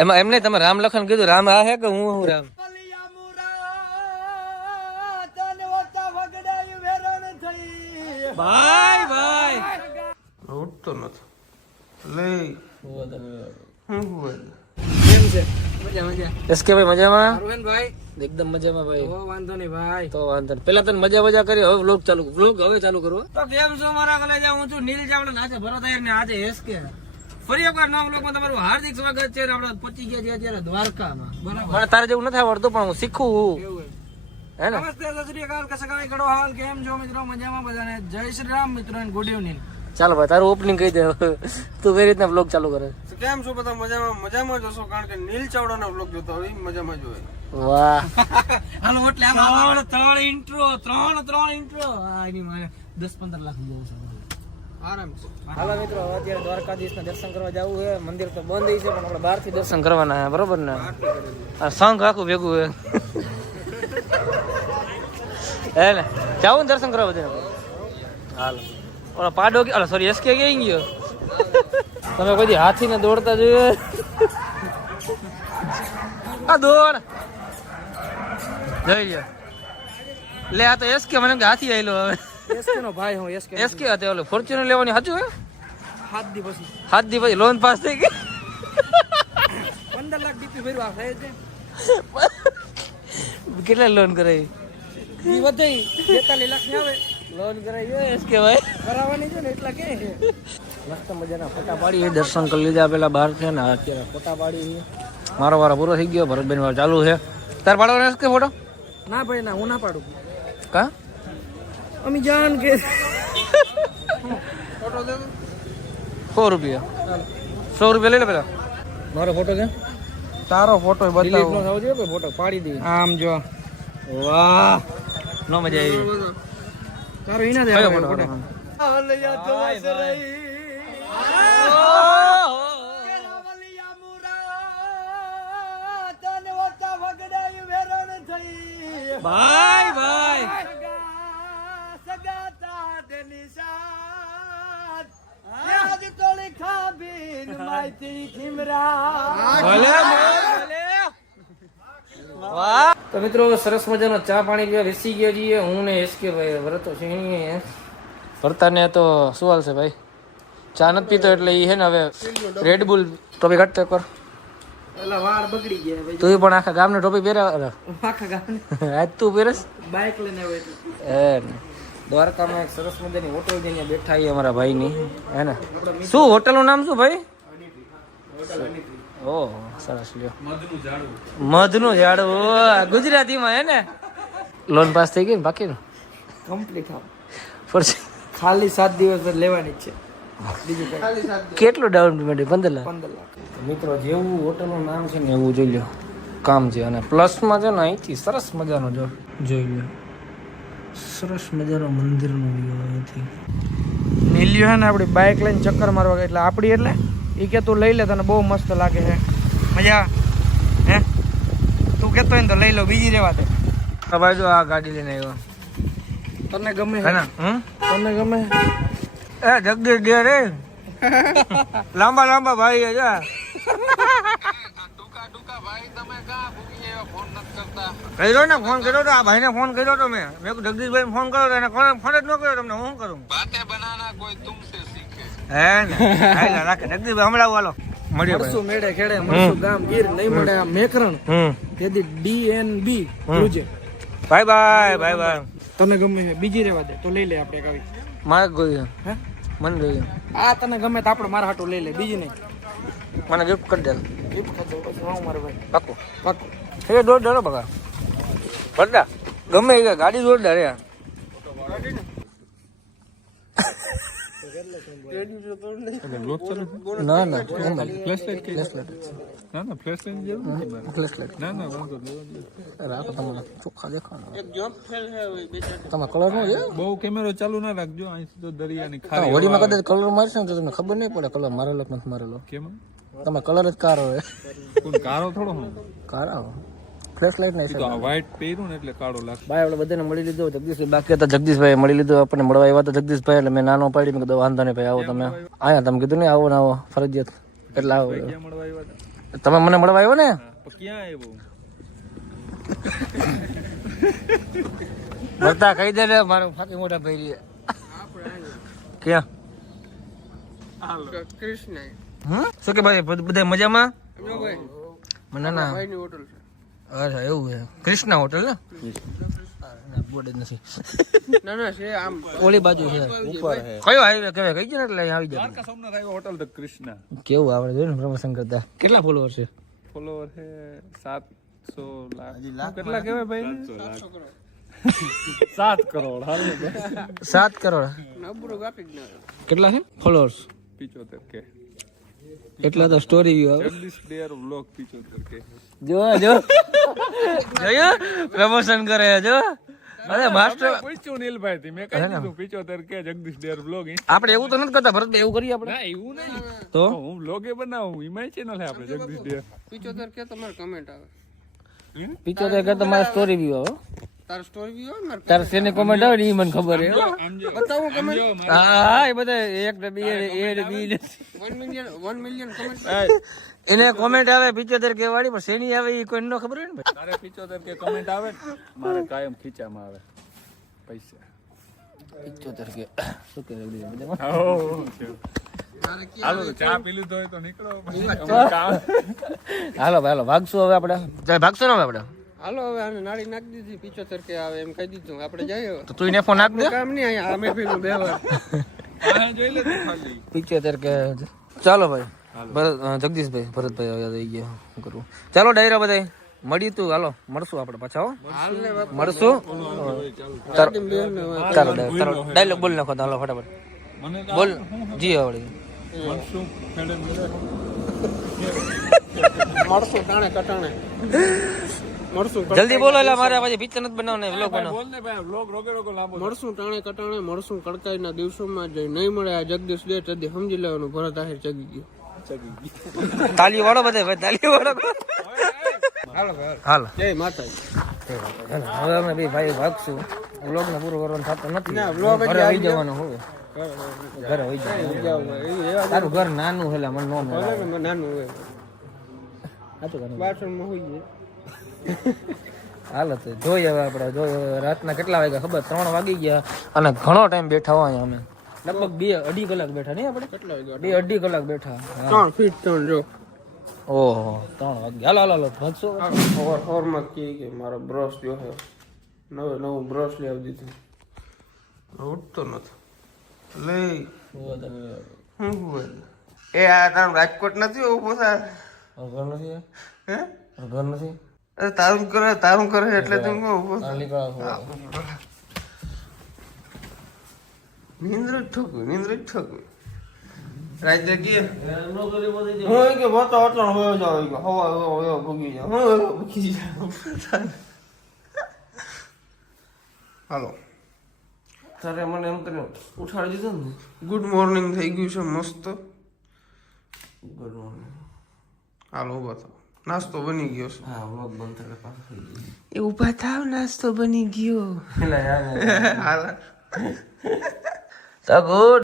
એમાં એમને તમે રામ લખન કીધું, રામ આ હે કે હું રામ? ભાઈ ભાઈ ઉઠતો નથી લઈ કેમ છે? મજા મજા. એસકે ભાઈ મજામાં? અરવિંદ ભાઈ એકદમ મજામાં ભાઈ. તો વાંધો નહીં ભાઈ. તો વાંધો નહીં. પેલા તને મજા કરી, હવે વ્લોગ ચાલુ કરો. તો કેમ છો મારા કલેજા? હું છું નીલ ચાવડા, નાચે ભરતભાઈ ને આજે એસકે. ફરી એકવાર નવા વ્લોગમાં તમારું હાર્દિક સ્વાગત છે. આપણે પહોંચી ગયા છીએ અત્યારે દ્વારકામાં. બરાબર. તારે જેવું નથી આવડતું પણ હું શીખું. હે ને? નમસ્તે, સત શ્રી અકાલ, કસકાઈ કડો હાલ, કેમ છો મિત્રો? મજામાં બધાને? જય શ્રી રામ મિત્રો એન્ડ ગુડ ઇવનિંગ. ચાલો ભાઈ તારું ઓપનિંગ કહી દે. તું કઈ રીતના વ્લોગ ચાલુ કરે? કેમ છો બધા? મજામાં જશો, કારણ કે નીલ ચાવડાનો વ્લોગ જોતો હોય મજામાં જોવે. વાહ. હાલો એટલે ત્રણ ઇન્ટ્રો એની મારે 10-15 લાખ બહુ છે. આરામ છે. હાલો મિત્રો, અત્યારે દ્વારકાધીશના દર્શન કરવા જવું છે. મંદિર તો બંધ છે પણ આપણે બહારથી દર્શન કરવાના છે, બરોબર ને? આ સંઘ આખું ભેગું છે. હે ને? જાવું ને દર્શન કરવા બધા? હાલો. ઓલા પાડો સોરી એસકે ક્યાં ગયો? તમે કોઈ હાથી ને દોડતા જોયું? આ દોડ જોઈ લ્યો. લે આ તો એસકે મને હાથી આવેલો. હવે એસકે નો ભાઈ હું એસકે હતો ઓલો ફોર્ચ્યુનર લેવાની સાચું હે? 7 દી પછી લોન પાસ થઈ ગઈ. 15 લાખ ડીપી ભર્યું આ છે. કેટલા લોન કરાવી? ઈ વધે 42 લાખ ની આવે. લોન કરાવી એસકે ભાઈ કરાવવાની છે ને એટલા કે મસ્ત મજાના ફોટા પાડી. દર્શન કરી લીધા પેલા બહાર છે ને અત્યારે ફોટા પાડી. મારો વારો પૂરો થઈ ગયો, ભરતબેન વાળો ચાલુ છે. તાર પાડવાનો એસકે ફોટો? ના ભાઈ ના, હું ના પાડું. કા અમી જાન કે ફોટો દે. 100 રૂપિયા. 100 રૂપિયા લઈ લે પેલા. મારો ફોટો છે? તારો ફોટો ડિલીટ બતાવો. નો થવો જોઈએ કોઈ ફોટો પાડી દે. આમ જો. વાહ નો મજા આવી. તારો ઈના દે કયો ફોટો. ફોટો? હાલયા તો સરાઈ ભાઈ ભાઈ સગાતા દે નિશાન આજ તોલી ખાબીન માઈતી ખીમરા. વાહ. તો મિત્રો સરસ મજાનો ચા પાણી પીવા બેસી ગયો છીએ હું ને એસકે ભાઈ. ભરતો છે ભરતાને તો શું હાલ છે ભાઈ? ચા નથી પીતો એટલે એ હે ને હવે રેડબુલ ટોપી કાઢતો એકવાર. એલા વાળ બગડી ગયા ભાઈ. તું પણ આખા ગામને ટોપી પહેર્યા? આખા ગામને આજ તું પહેરસ? બાઇક લઈને આવ્યો એટલે. દ્વારકામાં એક સરસ મજાની હોટલ જઈને બેઠા છીએ અમારા ભાઈની, હે ને? શું હોટલનું નામ શું ભાઈ? ઓહ સરસ લ્યો. મધનું ઝાડવું ગુજરાતીમાં, હે ને? લોન પાસ થઈ ગઈ ને બાકી કમ્પ્લીટ આવ. પછી ખાલી 7 દિવસ લેવાની જ છે. બીજું ખાલી 7 દિવસ. કેટલું ડાઉન પેમેન્ટ? 15 લાખ. 15 લાખ. મિત્રો જેવું હોટલનું નામ છે ને એવું જોઈ લો કામ છે. અને પ્લસમાં છે ને અહીંથી સરસ મજાનો જોઈ લો સરસ મજાનો મંદિરનો વ્યૂ અહીંથી. નીલિયો હે ને આપણી બાઇક લઈને ચક્કર મારવા ગઈ એટલે આપણી એટલે એ કે તું લઈ લે, તને બહુ મસ્ત લાગે છે. મજા હે? તું કહેતો હોય ને તો લઈ લો, બીજી રેવા દે. ભાઈ જો આ ગાડી લઈને આવ્યો. તને ગમે હે ને? તને ગમે? એ જગદીશ દે રે લાંબા ભાઈ જા. કર્યો ને ફોન કર્યો તો આ ભાઈને ફોન કર્યો તો મેં જગદીશભાઈ ફોન કર્યો એને ફોન જ ન કર્યો તમને હું કરું? હે ને રાખે જગદીશભાઈ હમણાં વાલો મળ્યો મરસું મેડે ખેડે મરસું ગામ ગીર નહીં મળે આ મેકરણ તેથી DNB રૂજે. બાય. તને ગમે છે બીજી રેવા દે તો લઈ લે. આપણે આવી મારે ગયું હે મને ગયું આ તને ગમે તો આપણે મારા હાટું લઈ લે, બીજી નહીં. મને ગિફ્ટ કરી દે. ગિફ્ટ કરી દો પછી હું મારો ભાઈ પાકું પાકું. એ જોરદાર બગા બડા ગમે એ ગાડી જોરદાર યાર. ના રાખો તમારા ચોખ્ખા દેખાડો. તમે કલર નો બહુ કેમેરો ચાલુ ના રાખજો, અહીંથી તો દરિયાની ખારી હોડીમાં કદાચ કલર મારશે ને તો તમને ખબર નહીં પડે કલર મારેલો કે નથી મારેલો. કેમ તમે કલર જ કારો હોય. કોઈ કાળો થોડો હું કારા ફ્લેશ લાઈટ નહીં તો આ વ્હાઈટ પહેર્યું ને એટલે કાળો લાગશે. ભાઈ આપણે બધાને મળી લીધો. જગદીશભાઈ બાકી હતા, જગદીશભાઈ મળી લીધો આપણને. મળવા આવ્યા હતા જગદીશભાઈ એટલે મેં નાનો પાડી મેં કીધું વાંધો નહીં ભાઈ આવો તમે. આયા તમે કીધું નહીં આવો ને આવો ફરજિયાત એટલે આવો. ક્યાં મળવા આવ્યા હતા? તમે મને મળવા આવ્યો ને? તો ક્યાં આવ્યો? મળતા કહી દે ને મારું ફાકી મોટા ભાઈ ક્યાં કૃષ્ણ શું કે ભાઈ બધા મજામાં? મને ના હોટલ અચ્છા એવું છે. કૃષ્ણા હોટલ ને બોર્ડ જ નથી. ના ના છે આમ ઓલી બાજુ છે. કયો હાઈવે કહેવાય કઈ ગયો ને એટલે અહીં આવી જાય. દ્વારકા સોમનાથ આવ્યો હોટલ ધ કૃષ્ણા. કેવું આપણે જોયું ને પ્રમોશન કરતા. કેટલા ફોલોવર છે? ફોલોવર છે 700 લાખ. કેટલા કહેવાય ભાઈ? 7 કરોડ. 7 કરોડ. નબળું ગાપી જ ના કેટલા છે ફોલોઅર્સ? 75 કે. એટલા તો સ્ટોરી વ્યૂ આવે. જગદીશ ડેર વ્લોગ 75 કે. જો જોયું પ્રમોશન કરે જો. અરે માસ્ટર પૂછ્યું નીલભાઈ થી મેં કહી દીધું 75 કે જગદીશ ડેર વ્લોગ. આપણે એવું તો નથી કરતા ભરતભાઈ, એવું કરીએ આપણે. ના એવું નહીં. તો હું વ્લોગે બનાવું ઈમાય ચેનલ હે આપણે જગદીશ ડેર. 75 કે તમારે કમેન્ટ આવે 75 કે તમારા સ્ટોરી વ્યૂ આવે. તાર સ્ટોરી વ્યૂ આવે ને તાર શેની કોમેન્ટ આવે ને ઈ મને ખબર છે. બતાવું કમેન્ટ હા એ બધા એક ને બે એ બી 1 મિલિયન કમેન્ટ એને કોમેન્ટ આવે 75 કે વાળી, પણ શેની આવે ઈ કોઈ ન ખબર હોય ને ભાઈ. તારે 75 કે કમેન્ટ આવે ને મારે કાયમ ખીચામાં આવે પૈસા. 75 કે શું કે મજામાં? હાલો તો ચા પી લીધો હોય તો નીકળો. હાલો ભાઈ હાલો ભાગશું હવે આપણે. ભાગશું ને હવે આપણે? હાલો હવે આને નાળી નાખી દીધી 75 કે આવે એમ કહી દીધું આપણે જઈએ તો તું એને ફોન નાખ દે. કામ નહીં અહીંયા અમે ભેગું બે વાર આ જોઈ લે તું ખાલી 75 કે ચાલો ભાઈ. જગદીશભાઈ ભરતભાઈ યાદ આવી ગયા. શું કરવું? ચાલો ડાયરા બધા મળી તું. હાલો મળશું આપણે પાછા. હો મળશું. ચાલો ડાયલોગ બોલ નાખો. હાલો ફટાફટ મને બોલ. જી આવડે મનસુખ ખેડે મિલે. મળશું ટાણે કટાણે મળશું જલ્દી બોલો એટલે મારે પછી પિક્ચર નથી બનાવને વ્લોગ બનાવ. બોલ ને ભાઈ વ્લોગ રોકે રોકે લાંબો. મળશું ટાણે કટાણે મળશું કડકાઈના દિવસોમાં જઈ નહીં મળે આ જગદીશ ડે તેથી સમજી લેવાનું ભરત આહિર ચગી ગયો. તાલી વાળો બધે ભાઈ તાલી વાળો. હાલો ભાઈ હાલો જય માતાજી. હવે અમે બે ભાઈ ભાગશું. વ્લોગ ને પૂરો કરવાનું થતું નથી. ના, vlog જ ઘરે આવી આવી જવાનું હોય. ઘરે આવી જવાનું. તારું ઘર નાનું છે એટલે મને નો મળે. નાનું હોય સાચું કહે. બાથરૂમમાં હોઈ જાય. હાલો તો જોઈએ હવે આપણે. જોઈએ રાતના કેટલા વાગ્યા ખબર? 3 વાગી ગયા અને ઘણો ટાઈમ બેઠા હોય અમે. લગભગ 2-2.5 કલાક બેઠા નહીં આપણે? કેટલા વાગ્યા? 2-2.5 કલાક બેઠા. 3 ફીટ 3 જો ઓહો 3 વાગ્યા. હાલો હાલો હાલો ભાગશો. ઓવરમાં કે મારો બ્રશ જો હે નવું બ્રશ લઈ આવી દીધું. ઉઠતો નથી લઈ હું એ આ તારું રાજકોટ નથી ઉભો થાય ઘર નથી હે ઘર નથી. અરે તારું કરે એટલે તું ઉભો નીંદર જ ઠોકું રાત જગીએ હું કે બતો અટણ હોયો જાવ હવા ભૂગી જાવ ભૂગી જાવ. હાલો તારે મને એમ કરીને ઉઠાડી દીધો ને. ગુડ મોર્નિંગ થઈ ગયું છે મસ્ત. Good morning. હાલો ઉભા થાવ નાસ્તો બની ગયો છે. હા વ્લોગ બંધ થાય પાછો થઈ ગયો. એ ઉભા થાવ નાસ્તો બની ગયો. હાલા તો ગુડ